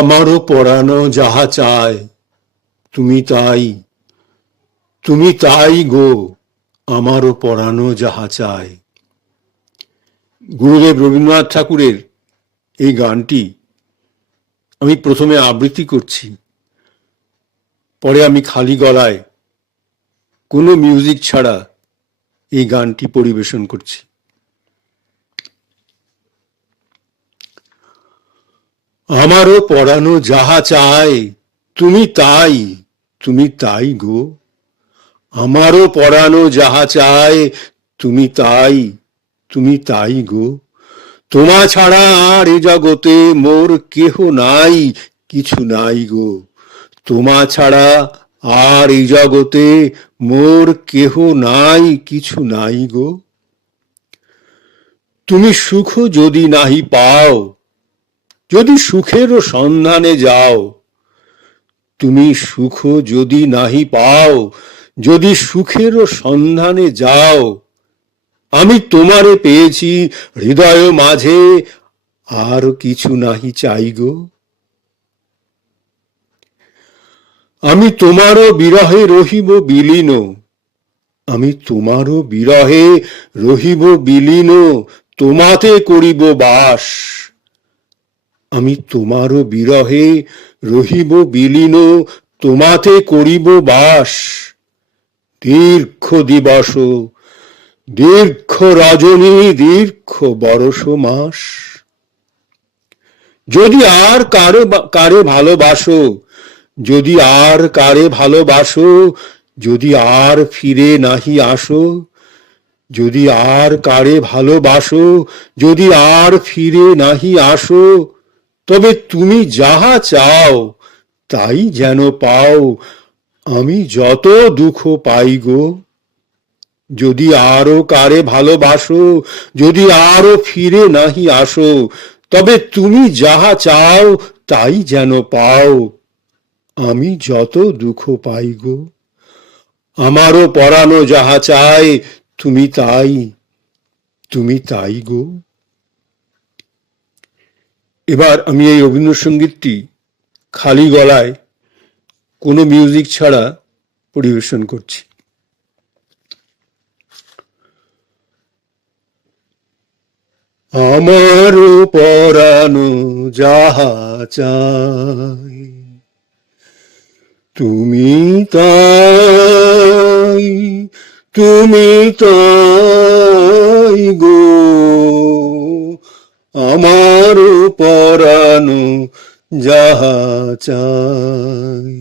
আমারও পরানো যাহা চায় তুমি তাই, তুমি তাই গো, আমারও পরানো যাহা চায়। গুরুদেব রবীন্দ্রনাথ ঠাকুরের এই গানটি আমি প্রথমে আবৃত্তি করছি, পরে আমি খালি গলায় কোনো মিউজিক ছাড়া এই গানটি পরিবেশন করছি। আমারও পরানো যাহা চায় তুমি তাই, তুমি তাই গো, আমারও পরানো যাহা চায় তুমি তাই, তুমি তাই গো, তোমা ছাড়া আর এ জগতে মোর কেহ নাই, কিছু নাই গো, তোমা ছাড়া আর এই জগতে মোর কেহ নাই, কিছু নাই গো। তুমি সুখ যদি নাহি পাও, যদি সুখেরও সন্ধানে যাও, তুমি সুখ যদি নাহি পাও, যদি সুখেরও সন্ধানে যাও, আমি তোমারে পেয়েছি হৃদয় মাঝে, আর কিছু নাহি চাই গো। আমি তোমারও বিরহে রহিব বিলীন, আমি তোমারও বিরহে রহিব বিলীন, তোমাতে করিব বাস। আমি তোমারও বিরহে রহিব বিলীন, তোমাতে করিব বাস। দীর্ঘ দিবস, দীর্ঘ রজনী, দীর্ঘ বরষ মাস। যদি আর কারে ভালোবাসো, যদি আর কারে ভালোবাসো, যদি আর ফিরে নাহি আসো, যদি আর কারে ভালোবাসো, যদি আর ফিরে নাহি আসো, তবে তুমি যাহা চাও তাই যেন পাও, আমি যত দুঃখ পাই গো। যদি আরো কারে ভালোবাসো, যদি আরো ফিরে নাহি আসো, তবে তুমি যাহা চাও তাই যেন পাও, আমি যত দুঃখ পাই গো। আমারও পরানো যাহা চায় তুমি তাই, তুমি তাই গো। এবার আমি এই রবীন্দ্রসঙ্গীতটি খালি গলায় কোনো মিউজিক ছাড়া পরিবেশন করছি। আমারও পরানো যাহা চায় তুমি তাই, তুমি তাই গো, আমারও পরানো যাহা চায়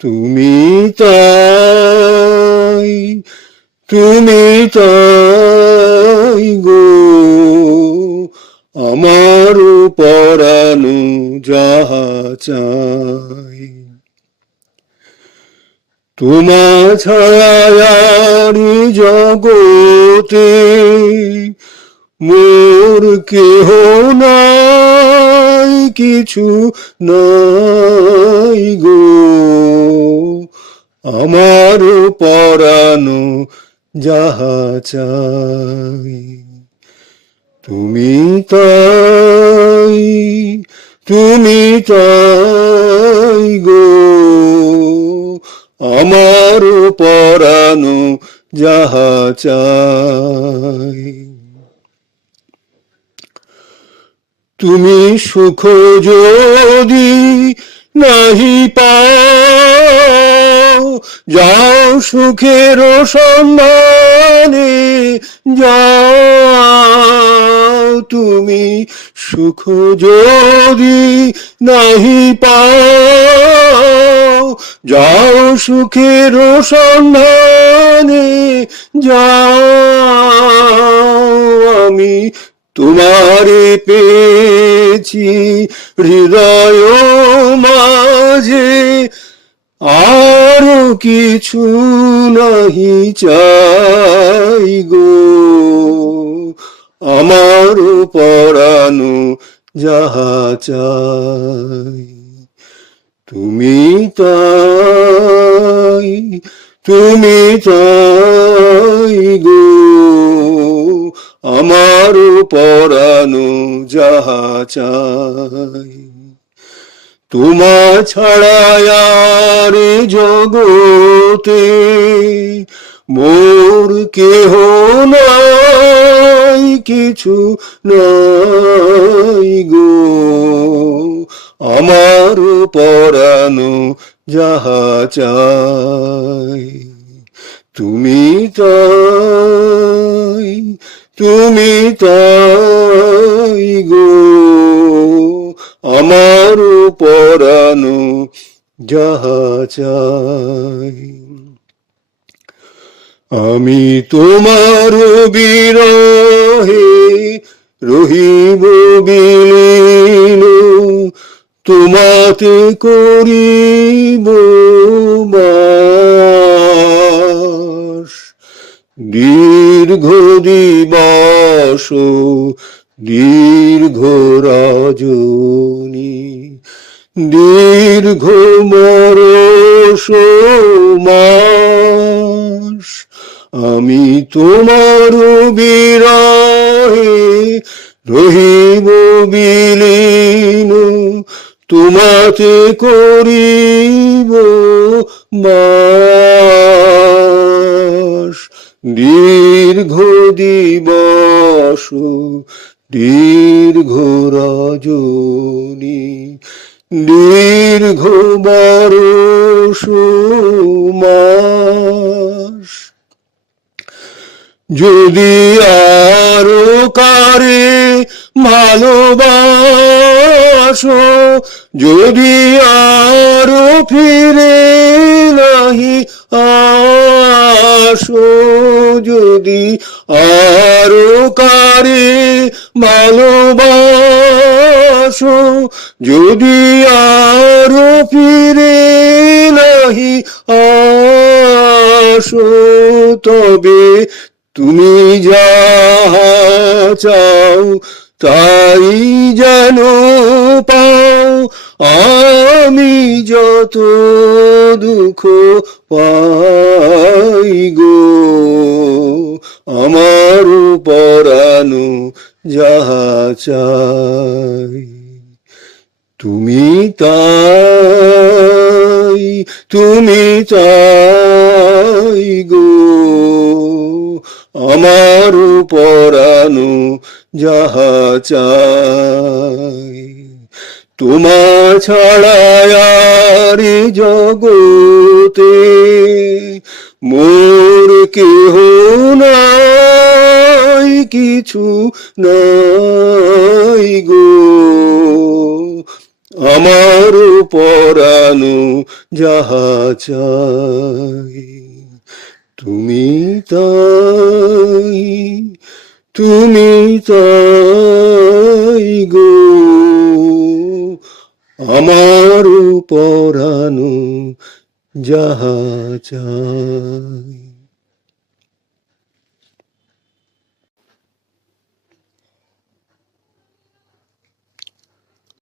তুমি তাই, তুমি তাই গো, আমারও পরানো যাহা চায়। তোমা ছায়ার জগতে মোর কেহ নাই, কিছু নাই গো, আমার পরানো যাহা চাই তুমি তাই, তুমি তাই গো, আমার পরানো যাহা চাই। তুমি সুখ যদি নাহি পাও, যাও সুখের সন্ধানে যাও, তুমি সুখ যদি নাহি পাও, যাও সুখের সন্ধানে যাও, আমি তোমারে পেয়েছি হৃদয় মাঝে, আর কিছু নাহি চাই গো, আমার পরানো যাহা চাই তুমি তাই, তুমি তাই গো, আমার পরানো যাহা চাই। তোমা ছাড়া আর এ জগতে মোর কেহ নাই, কিছু নাই গো। আমার পরানো যাহা চাই তুমি তাই, তুমি তাই গো। আমার পরানো যাহা চাই। আমি তোমার বিরহে রহিব বিলীন, তোমাতে করিব বাস। দীর্ঘ দিবস দীর্ঘ রজনী, দীর্ঘ বরষ মাস, আমি তোমার বিরহে রহিব বিলীন, তোমাতে করিব বাস। দীর্ঘ দিবস দীর্ঘ রজনী, দীর্ঘ বরষ মাস। যদি আরো কারে ভালোবাসো, যদি আরো ফিরে নাহি আসো, যদি আরো কারে ভালোবাসো, যদি আরো ফিরে নাহি আসো, তবে তুমি যাহা চাও তাই যেন পাও। আমি যত দুঃখ পাই গো, আমার পরানো যাহা চাই তুমি তাই, তুমি তাই গো। আমার পরানো যাহা চাই তোমা ছাড়া আর এ জগতে মোর কেহ নাই, কিছু নাই গো। আমার পরানো যাহা চাই তুমি তাই, তুমি তাই গো। আমার পরানো যাহা চাই।